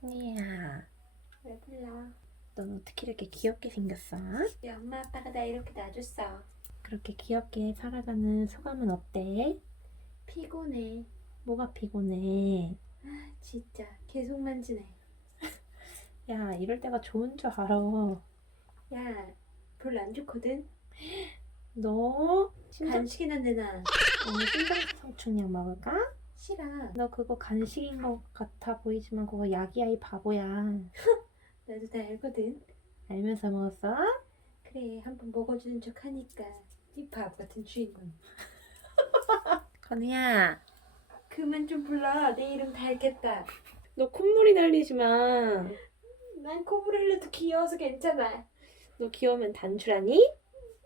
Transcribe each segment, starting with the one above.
큰이야, 왜 불러? 넌 어떻게 이렇게 귀엽게 생겼어? 우리 엄마 아빠가 나 이렇게 놔줬어. 그렇게 귀엽게 살아가는 소감은 어때? 피곤해. 뭐가 피곤해? 아 진짜 계속 만지네. 야, 이럴 때가 좋은 줄 알아. 야 별로 안 좋거든. 너 심장, 간식이나 내놔. 오늘 심장 상충약 먹을까? 싫어. 너 그거 간식인 것 같아 보이지만 그거 약이야 이 바보야. 나도 다 알거든. 알면서 먹었어? 그래 한번 먹어주는 척 하니까 이 바보 같은 주인공. 건우야, 그만 좀 불러. 내 이름 달겠다. 너 콧물이 날리지 마. 난 코브렐레도 귀여워서 괜찮아. 너 귀여우면 단추라니?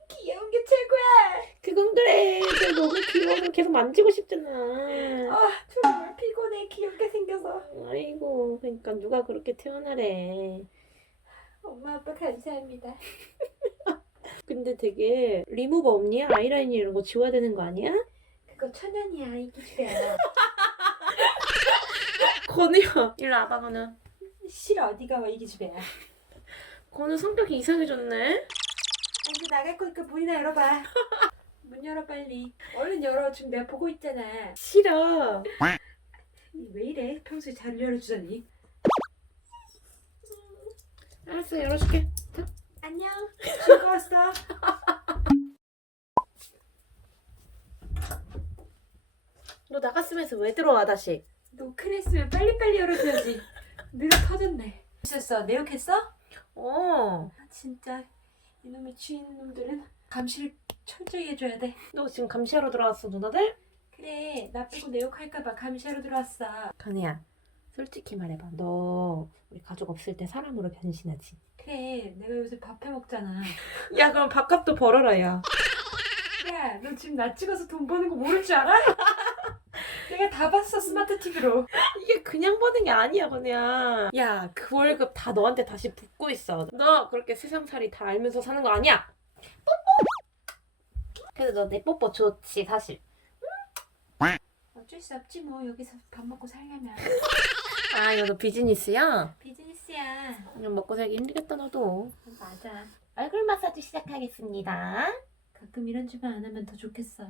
귀여운 게 최고야. 그건 그래. 너 너무 귀여워서 계속 만지고 싶잖아. 아 정말 피곤해. 귀엽게 생겨서. 아이고, 그러니까 누가 그렇게 태어나래. 엄마 아빠 감사합니다. 근데 되게 리무버 없니? 아이라인 이런 거 지워야 되는 거 아니야? 그거 천연이야 이 기집애야. 건우야. 일로 와봐, 건우. 싫어 어디가 와 이 기집애야. 건우 성격이 이상해졌네. 이제 나갈 거니까 문이나 열어봐. 문 열어 빨리. 얼른 열어. 지금 내가 보고 있잖아. 싫어. 평소에 잘 열어주더니. 알았어, 열어줄게. 안녕. 즐거웠어. 너 나갔으면서 왜 들어와, 다시? 노크랬으면 빨리빨리 열어줘야지. 늘어 터졌네. 있었어. 내 욕했어? 어. 아, 진짜 이놈의 주인 놈들은 감시를 철저히 해줘야 돼. 너 지금 감시하러 들어왔어, 누나들? 그래. 나쁘고 내 욕할까봐 감시하러 들어왔어. 건우야, 솔직히 말해봐. 너 우리 가족 없을 때 사람으로 변신하지? 그래. 내가 요새 밥 해먹잖아. 야, 그럼 밥값도 벌어라, 야. 야, 너 지금 나 찍어서 돈 버는 거 모를 줄 알아? 내가 다 봤어 스마트 TV로. 이게 그냥 버는 게 아니야, 그냥. 야, 그 월급 다 너한테 다시 붙고 있어. 너 그렇게 세상살이 다 알면서 사는 거 아니야? 뽀뽀! 그래도 너내 뽀뽀 좋지, 사실. 어쩔 수 없지 뭐 여기서 밥 먹고 살려면 아, 이거 너 비즈니스야? 비즈니스야. 그냥 먹고 살기 힘들겠다, 너도. 맞아. 얼굴 마사지 시작하겠습니다. 가끔 이런 짓만 안 하면 더 좋겠어.